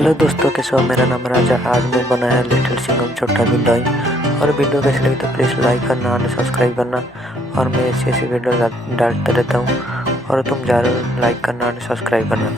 हेलो दोस्तों, कैसे हो? मेरा नाम राजा। आज मैं बनाया लिटिल सिंघम छोटा की ड्राइंग। और वीडियो कैसी लगी तो प्लीज़ लाइक करना और सब्सक्राइब करना। और मैं ऐसी ऐसी वीडियो डालते रहता हूँ और तुम ज़रूर लाइक करना और सब्सक्राइब करना।